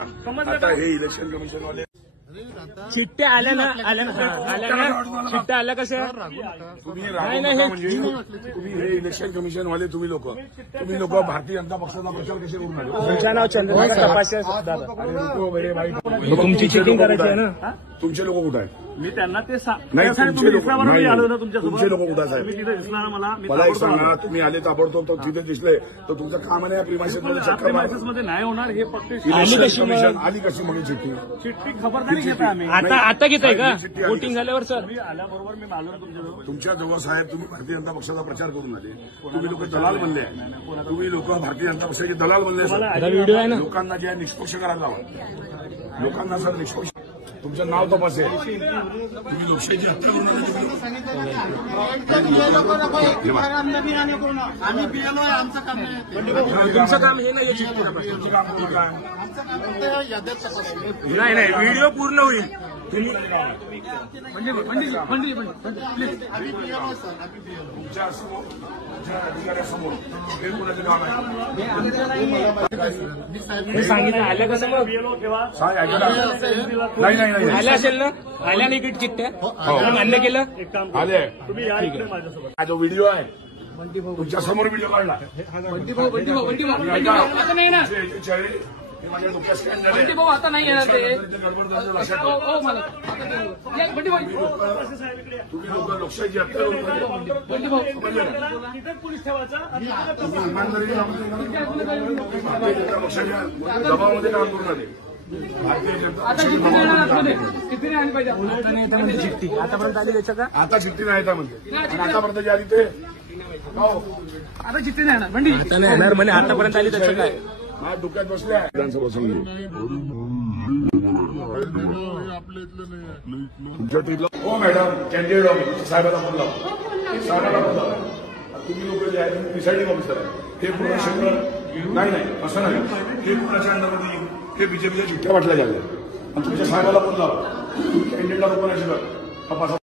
आता हे election commission वाले चिठ्ठ्या आल्या ना चिठ्ठ्या आल्या कशा तुम्ही म्हणजे तुम्ही हे इलेक्शन कमिशन वाले तुम्ही लोक भारतीय जनता पक्षाचा प्रचार कसे करून आले? तुमचं नाव चंद्रकांत तपासे तुमची चिटिंग करायची आहे ना? तुमचे लोक कुठे आहेत? मी त्यांना ते नाही तुमचे लोक आलो ना तुमचे लोक कुठे साहेब? तिथे दिसणार मला एक सांगा, तुम्ही आले ताबडतोब तिथे दिसले तर तुमचं काम आहे प्रिमायसेसमध्ये चक्कर मध्ये नाही होणार हे फक्त इलेक्शन कमिशन आली कशी म्हणून चिठ्ठी खबरदारी घेत आम्ही आता घेताय का वोटिंग झाल्यावर? सर मी आल्याबरोबर मी आलो ना तुमच्याजवळ. तुमच्या जवळ साहेब तुम्ही भारतीय जनता पक्षाचा प्रचार करून आले, तुम्ही लोक दलाल बनले, तुम्ही लोक भारतीय जनता पक्षाचे दलाल बनले. व्हिडिओ आहे ना? लोकांना जे निष्पक्ष करायला हवं, लोकांना सर निष्पक्ष. तुमचं नाव तपासेल, तुम्ही लोकशाहीची हत्या करून आले. तुमचं काम हे नाही नाही व्हिडिओ पूर्ण होईल. तुम्ही तुमच्या अधिकाऱ्यासमोर हे कोणाचं काम आहे? सांगितलं आल्या कसं मग? नाही आल्या असेल ना? आल्या नाही चिठ्ठ्या मान्य केलं आले. हा जो व्हिडिओ आहे तुमच्या समोर व्हिडिओ काढला माझ्या डोक्यात स्कॅन झाले. आता नाही येणार ते. तुम्ही लोक लोकशाहीची हत्या करून पोलीस ठेवायचा इमानदारी पक्षाच्या दबावामध्ये काम करून आले. भारतीय जनता चिठ्ठी आतापर्यंत आली त्याच्या का? आता चिठ्ठी नाही त्यामध्ये, आतापर्यंत जी आली ते आता चिठ्ठी नाही येणार. आता नाही येणार म्हणे, आतापर्यंत आली त्याच्या काय? माझ्या डोक्यात बसल्या विधानसभा समजू तुमच्या ट्रीपला. हो मॅडम, कॅन्डिडेट ऑफिस साहेबांना फोन लावा, तुम्ही लोक जे आहे तुम्ही प्रिसाइडिंग ऑफिसर आहे. हे पूर्ण क्षेत्र नाही असं नाही, हे कोणाच्या अंडरमध्ये येईल, हे बीजेपीच्या चिठ्ठ्या वाटल्या गेल्या आणि तुमच्या साहेबाला फोन लावा, कॅन्डिडेटला रोखण्याची तपासा.